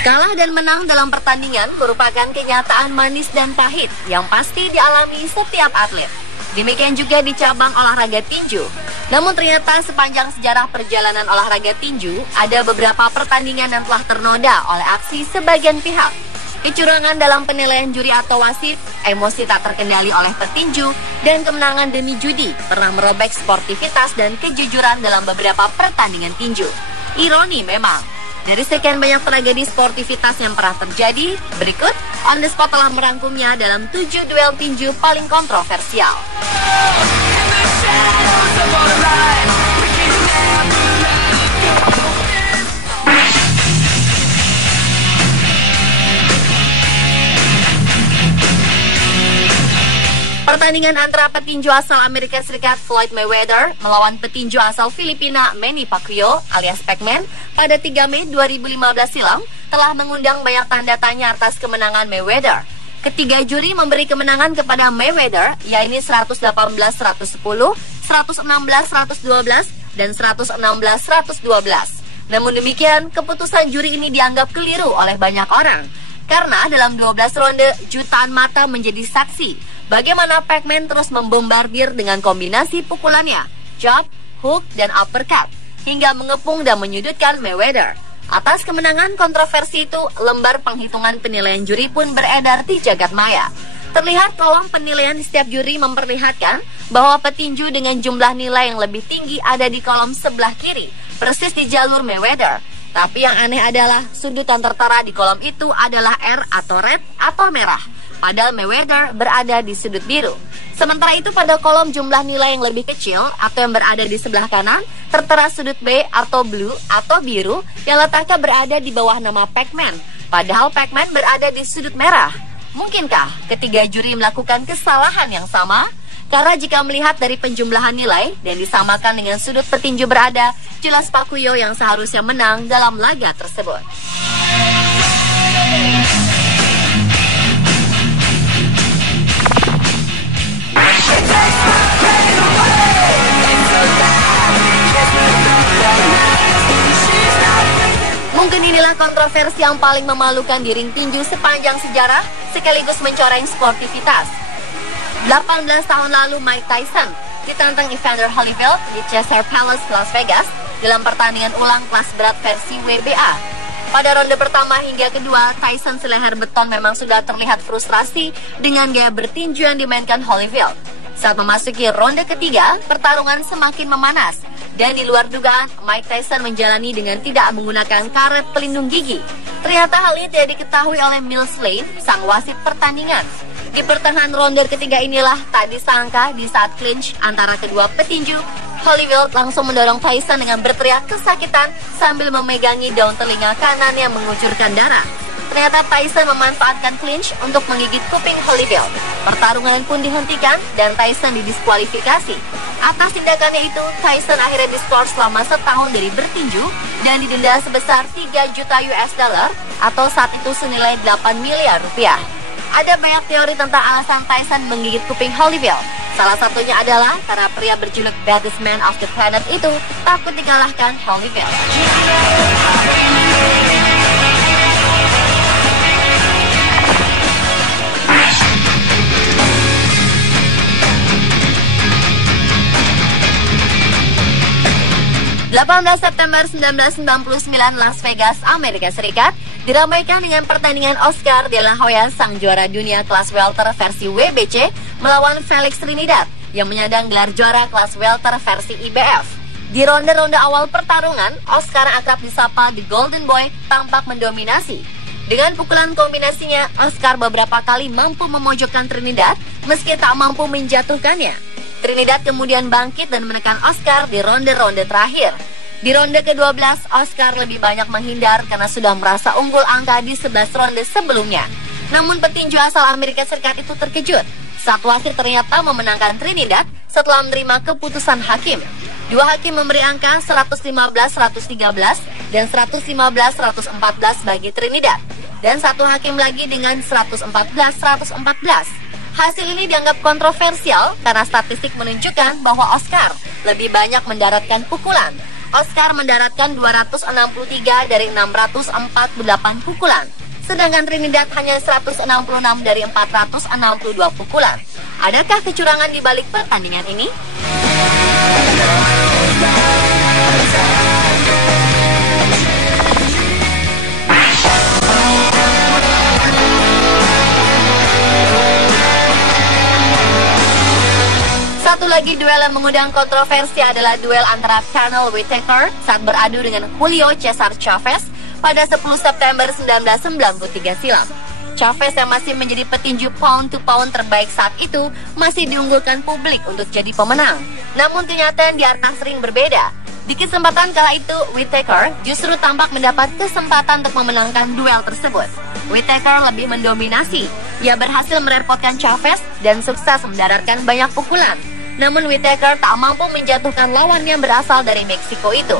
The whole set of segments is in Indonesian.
Kalah dan menang dalam pertandingan merupakan kenyataan manis dan pahit yang pasti dialami setiap atlet. Demikian juga di cabang olahraga tinju. Namun ternyata sepanjang sejarah perjalanan olahraga tinju, ada beberapa pertandingan yang telah ternoda oleh aksi sebagian pihak. Kecurangan dalam penilaian juri atau wasit, emosi tak terkendali oleh petinju, dan kemenangan demi judi pernah merobek sportivitas dan kejujuran dalam beberapa pertandingan tinju. Ironi memang. Dari sekian banyak tragedi sportivitas yang pernah terjadi, berikut On The Spot telah merangkumnya dalam 7 duel tinju paling kontroversial. Pertandingan antara petinju asal Amerika Serikat Floyd Mayweather melawan petinju asal Filipina Manny Pacquiao alias Pac-Man pada 3 Mei 2015 silam telah mengundang banyak tanda tanya atas kemenangan Mayweather. Ketiga juri memberi kemenangan kepada Mayweather, yakni 118-110, 116-112, dan 116-112. Namun demikian, keputusan juri ini dianggap keliru oleh banyak orang. Karena dalam 12 ronde, jutaan mata menjadi saksi bagaimana Pac-Man terus membombardir dengan kombinasi pukulannya, jab, hook, dan uppercut, hingga mengepung dan menyudutkan Mayweather. Atas kemenangan kontroversi itu, lembar penghitungan penilaian juri pun beredar di jagat maya. Terlihat kolom penilaian di setiap juri memperlihatkan bahwa petinju dengan jumlah nilai yang lebih tinggi ada di kolom sebelah kiri, persis di jalur Mayweather. Tapi yang aneh adalah sudut yang tertera di kolom itu adalah R atau red atau merah, padahal Mayweather berada di sudut biru. Sementara itu pada kolom jumlah nilai yang lebih kecil atau yang berada di sebelah kanan tertera sudut B atau blue atau biru yang letaknya berada di bawah nama Pac-Man, padahal Pac-Man berada di sudut merah. Mungkinkah ketiga juri melakukan kesalahan yang sama? Karena jika melihat dari penjumlahan nilai dan disamakan dengan sudut petinju berada, jelas Pacquiao yang seharusnya menang dalam laga tersebut. Mungkin inilah kontroversi yang paling memalukan di ring tinju sepanjang sejarah, sekaligus mencoreng sportivitas. 18 tahun lalu Mike Tyson ditantang Evander Holyfield di Caesars Palace, Las Vegas dalam pertandingan ulang kelas berat versi WBA. Pada ronde pertama hingga kedua, Tyson seleher beton memang sudah terlihat frustrasi dengan gaya bertinju yang dimainkan Holyfield. Saat memasuki ronde ketiga, pertarungan semakin memanas. Dan di luar dugaan, Mike Tyson menjalani dengan tidak menggunakan karet pelindung gigi. Ternyata hal ini tidak diketahui oleh Mills Lane, sang wasit pertandingan. Di pertengahan ronde ketiga inilah tak disangka di saat clinch antara kedua petinju, Holyfield langsung mendorong Tyson dengan berteriak kesakitan sambil memegangi daun telinga kanan yang mengucurkan darah. Ternyata Tyson memanfaatkan clinch untuk menggigit kuping Holyfield. Pertarungan pun dihentikan dan Tyson didiskualifikasi. Atas tindakannya itu, Tyson akhirnya diskor selama setahun dari bertinju dan didenda sebesar 3 juta US dollar atau saat itu senilai 8 miliar rupiah. Ada banyak teori tentang alasan Tyson menggigit kuping Holyfield. Salah satunya adalah karena pria berjuluk Baddest Man of the Planet itu takut dikalahkan Holyfield. 18 September 1999 Las Vegas, Amerika Serikat diramaikan dengan pertandingan Oscar de la Hoya, sang juara dunia kelas welter versi WBC melawan Felix Trinidad yang menyandang gelar juara kelas welter versi IBF. Di ronde-ronde awal pertarungan, Oscar akrab disapa The Golden Boy tampak mendominasi. Dengan pukulan kombinasinya, Oscar beberapa kali mampu memojokkan Trinidad meski tak mampu menjatuhkannya. Trinidad kemudian bangkit dan menekan Oscar di ronde-ronde terakhir. Di ronde ke-12, Oscar lebih banyak menghindar karena sudah merasa unggul angka di 11 ronde sebelumnya. Namun petinju asal Amerika Serikat itu terkejut saat wasit ternyata memenangkan Trinidad setelah menerima keputusan hakim. Dua hakim memberi angka 115-113 dan 115-114 bagi Trinidad, dan satu hakim lagi dengan 114-114. Hasil ini dianggap kontroversial karena statistik menunjukkan bahwa Oscar lebih banyak mendaratkan pukulan. Oscar mendaratkan 263 dari 648 pukulan, sedangkan Trinidad hanya 166 dari 462 pukulan. Adakah kecurangan di balik pertandingan ini? Satu lagi duel yang mengundang kontroversi adalah duel antara Pernell Whitaker saat beradu dengan Julio Cesar Chavez pada 10 September 1993 silam. Chavez yang masih menjadi petinju pound-to-pound terbaik saat itu masih diunggulkan publik untuk jadi pemenang. Namun kenyataan di atas ring berbeda. Di kesempatan kala itu, Whitaker justru tampak mendapat kesempatan untuk memenangkan duel tersebut. Whitaker lebih mendominasi. Ia berhasil merepotkan Chavez dan sukses mendaratkan banyak pukulan. Namun Whitaker tak mampu menjatuhkan lawan yang berasal dari Meksiko itu.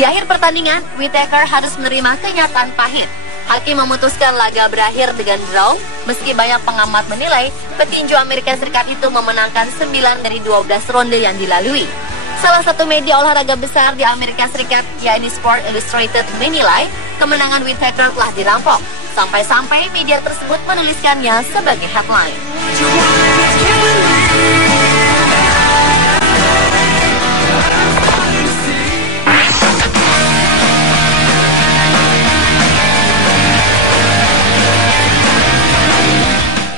Di akhir pertandingan, Whitaker harus menerima kenyataan pahit. Hakim memutuskan laga berakhir dengan draw, meski banyak pengamat menilai petinju Amerika Serikat itu memenangkan 9 dari 12 ronde yang dilalui. Salah satu media olahraga besar di Amerika Serikat, yakni Sport Illustrated, menilai kemenangan Whitaker telah dirampok. Sampai-sampai media tersebut menuliskannya sebagai headline.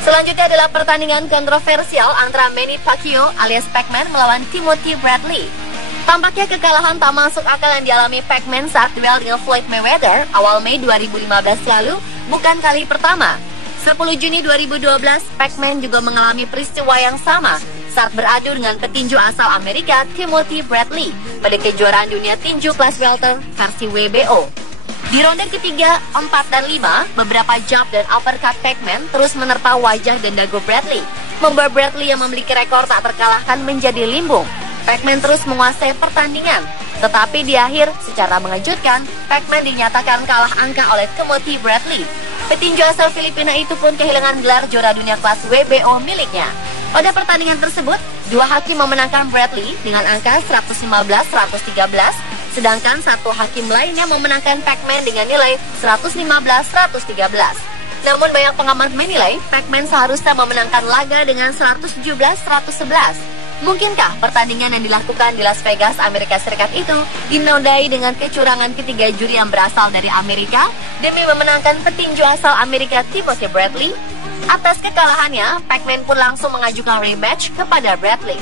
Selanjutnya adalah pertandingan kontroversial antara Manny Pacquiao alias Pac-Man melawan Timothy Bradley. Tampaknya kekalahan tak masuk akal yang dialami Pac-Man saat duel dengan Floyd Mayweather awal Mei 2015 lalu bukan kali pertama. 10 Juni 2012, Pac-Man juga mengalami peristiwa yang sama saat beradu dengan petinju asal Amerika Timothy Bradley pada kejuaraan dunia tinju kelas welter versi WBO. Di ronde ketiga, 4, dan 5, beberapa jab dan uppercut Pac-Man terus menerpa wajah dan dagu Bradley, membuat Bradley yang memiliki rekor tak terkalahkan menjadi limbung. Pac-Man terus menguasai pertandingan, tetapi di akhir, secara mengejutkan, Pac-Man dinyatakan kalah angka oleh Timothy Bradley. Petinju asal Filipina itu pun kehilangan gelar juara dunia kelas WBO miliknya. Pada pertandingan tersebut, dua hakim memenangkan Bradley dengan angka 115-113, sedangkan satu hakim lainnya memenangkan Pac-Man dengan nilai 115-113. Namun banyak pengamat menilai Pac-Man seharusnya memenangkan laga dengan 117-111. Mungkinkah pertandingan yang dilakukan di Las Vegas, Amerika Serikat itu dinodai dengan kecurangan ketiga juri yang berasal dari Amerika demi memenangkan petinju asal Amerika Timothy Bradley? Atas kekalahannya, Pac-Man pun langsung mengajukan rematch kepada Bradley.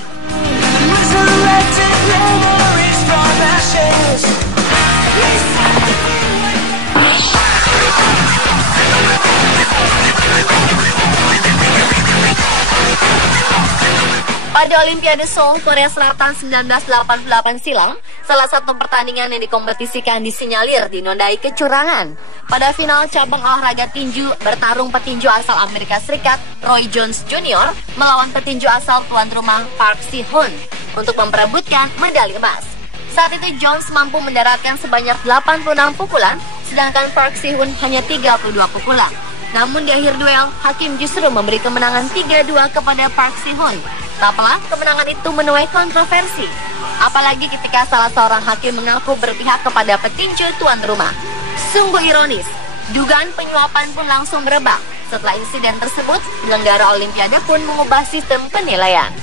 Pada Olimpiade Seoul, Korea Selatan 1988 silam, salah satu pertandingan yang dikompetisikan disinyalir dinodai kecurangan. Pada final cabang olahraga tinju, bertarung petinju asal Amerika Serikat, Roy Jones Jr. melawan petinju asal tuan rumah Park Si-hoon untuk memperebutkan medali emas. Saat itu Jones mampu mendaratkan sebanyak 86 pukulan, sedangkan Park Si-hoon hanya 32 pukulan. Namun di akhir duel, hakim justru memberi kemenangan 3-2 kepada Park Si-hoon. Tak pelak, kemenangan itu menuai kontroversi. Apalagi ketika salah seorang hakim mengaku berpihak kepada petinju tuan rumah. Sungguh ironis, dugaan penyuapan pun langsung merebak. Setelah insiden tersebut, penyelenggara Olimpiade pun mengubah sistem penilaian.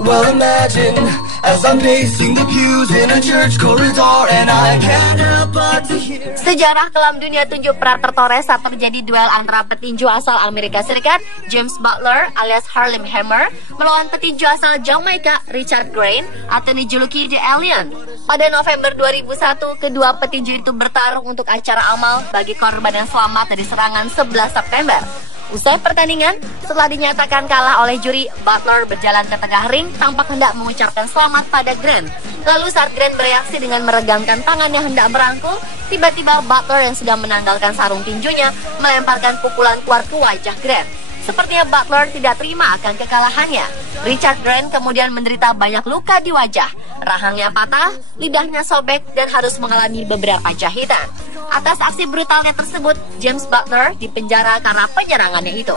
Well, imagine as I'm pacing the pews in a church corridor and I can't help but to hear. Sejarah kelam dunia tinju pernah tertoreh saat terjadi duel antara petinju asal Amerika Serikat James Butler alias Harlem Hammer melawan petinju asal Jamaika Richard Green atau dijuluki The Alien. Pada November 2001, kedua petinju itu bertarung untuk acara amal bagi korban yang selamat dari serangan 11 September. Usai pertandingan, setelah dinyatakan kalah oleh juri, Butler berjalan ke tengah ring tampak hendak mengucapkan selamat pada Grant. Lalu saat Grant bereaksi dengan meregangkan tangannya hendak merangkul, tiba-tiba Butler yang sedang menanggalkan sarung tinjunya melemparkan pukulan kuat ke wajah Grant. Sepertinya Butler tidak terima akan kekalahannya. Richard Grant kemudian menderita banyak luka di wajah. Rahangnya patah, lidahnya sobek, dan harus mengalami beberapa jahitan. Atas aksi brutalnya tersebut, James Butler dipenjara karena penyerangannya itu.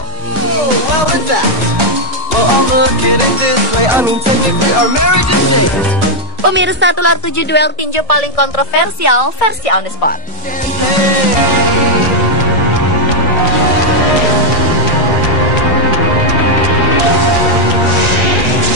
Pemirsa, itulah 7 duel tinju paling kontroversial versi On The Spot.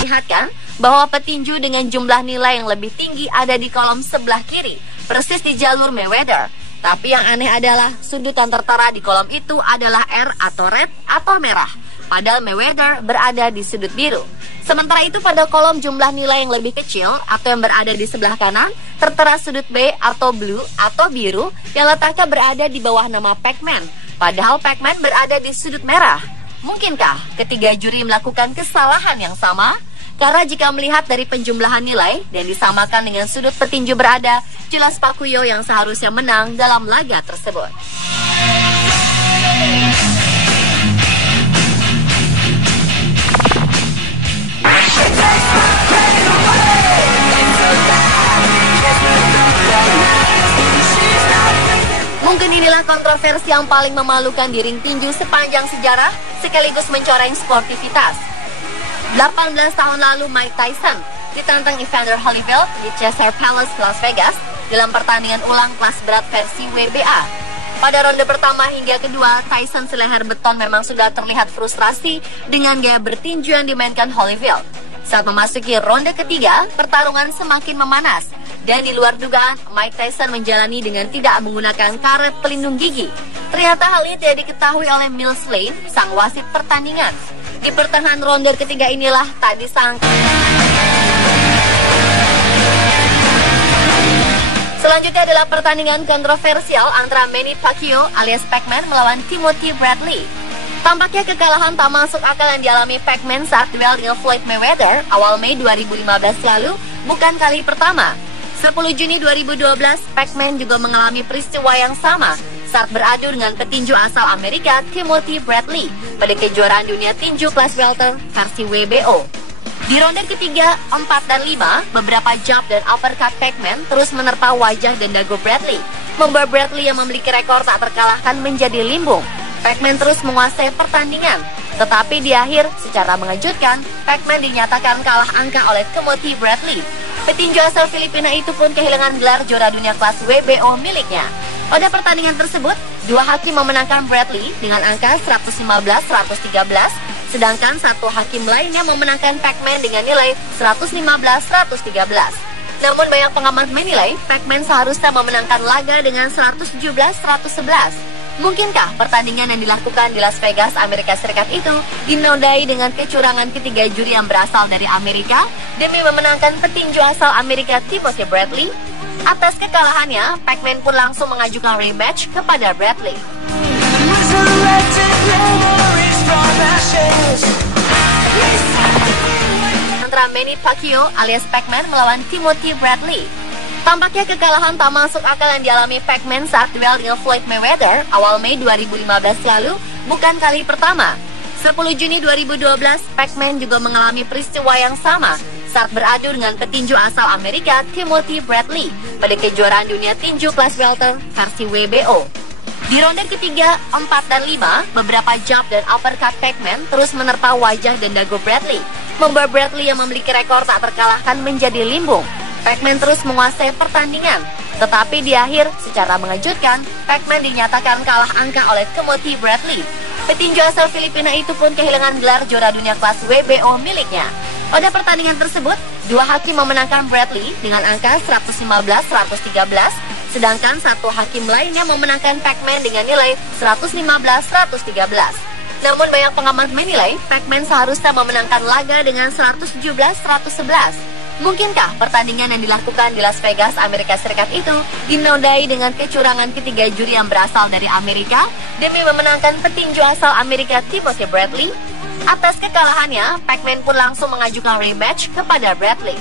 Lihatkan bahwa petinju dengan jumlah nilai yang lebih tinggi ada di kolom sebelah kiri, persis di jalur Mayweather. Tapi yang aneh adalah sudut yang tertera di kolom itu adalah R atau red atau merah, padahal Mayweather berada di sudut biru. Sementara itu pada kolom jumlah nilai yang lebih kecil atau yang berada di sebelah kanan, tertera sudut B atau blue atau biru yang letaknya berada di bawah nama Pac-Man, padahal Pac-Man berada di sudut merah. Mungkinkah ketiga juri melakukan kesalahan yang sama? Karena jika melihat dari penjumlahan nilai dan disamakan dengan sudut petinju berada, jelas Pacquiao yang seharusnya menang dalam laga tersebut. Mungkin inilah kontroversi yang paling memalukan di ring tinju sepanjang sejarah, sekaligus mencoreng sportivitas. 18 tahun lalu Mike Tyson ditantang Evander Holyfield di Caesars Palace, Las Vegas dalam pertandingan ulang kelas berat versi WBA. Pada ronde pertama hingga kedua, Tyson seleher beton memang sudah terlihat frustrasi dengan gaya bertinju yang dimainkan Holyfield. Saat memasuki ronde ketiga, pertarungan semakin memanas. Dan di luar dugaan, Mike Tyson menjalani dengan tidak menggunakan karet pelindung gigi. Ternyata hal ini tidak diketahui oleh Mills Lane, sang wasit pertandingan. Di pertengahan ronde ketiga inilah tak disangka. Selanjutnya adalah pertandingan kontroversial antara Manny Pacquiao alias Pac-Man melawan Timothy Bradley. Tampaknya kekalahan tak masuk akal yang dialami Pac-Man saat duel dengan Floyd Mayweather awal Mei 2015 lalu bukan kali pertama. 10 Juni 2012, Pac-Man juga mengalami peristiwa yang sama saat beradu dengan petinju asal Amerika Timothy Bradley pada kejuaraan dunia tinju kelas welter versi WBO. Di ronde ketiga, 4 dan 5, beberapa jab dan uppercut Pac-Man terus menerpa wajah dan dagu Bradley, membuat Bradley yang memiliki rekor tak terkalahkan menjadi limbung. Pac-Man terus menguasai pertandingan, tetapi di akhir, secara mengejutkan, Pac-Man dinyatakan kalah angka oleh Timothy Bradley. Petinju asal Filipina itu pun kehilangan gelar juara dunia kelas WBO miliknya. Pada pertandingan tersebut, dua hakim memenangkan Bradley dengan angka 115-113, sedangkan satu hakim lainnya memenangkan Pac-Man dengan nilai 115-113. Namun banyak pengamat menilai Pac-Man seharusnya memenangkan laga dengan 117-111. Mungkinkah pertandingan yang dilakukan di Las Vegas, Amerika Serikat itu dinodai dengan kecurangan ketiga juri yang berasal dari Amerika demi memenangkan petinju asal Amerika Timothy Bradley? Atas kekalahannya, Pac-Man pun langsung mengajukan rematch kepada Bradley. Antara Manny Pacquiao alias Pac-Man melawan Timothy Bradley. Tampaknya kekalahan tak masuk akal yang dialami Pac-Man saat duel dengan Floyd Mayweather awal Mei 2015 lalu bukan kali pertama. 10 Juni 2012, Pac-Man juga mengalami peristiwa yang sama saat beradu dengan petinju asal Amerika Timothy Bradley pada kejuaraan dunia tinju kelas welter versi WBO. Di ronde ketiga, 4 dan 5, beberapa jab dan uppercut Pac-Man terus menerpa wajah dan dagu Bradley, membuat Bradley yang memiliki rekor tak terkalahkan menjadi limbung. Pac-Man terus menguasai pertandingan, tetapi di akhir, secara mengejutkan, Pac-Man dinyatakan kalah angka oleh Timothy Bradley. Petinju asal Filipina itu pun kehilangan gelar juara dunia kelas WBO miliknya. Pada pertandingan tersebut, dua hakim memenangkan Bradley dengan angka 115-113, sedangkan satu hakim lainnya memenangkan Pac-Man dengan nilai 115-113. Namun banyak pengamat menilai Pac-Man seharusnya memenangkan laga dengan 117-111. Mungkinkah pertandingan yang dilakukan di Las Vegas, Amerika Serikat itu dinodai dengan kecurangan ketiga juri yang berasal dari Amerika demi memenangkan petinju asal Amerika Timothy Bradley? Atas kekalahannya, Pac-Man pun langsung mengajukan rematch kepada Bradley.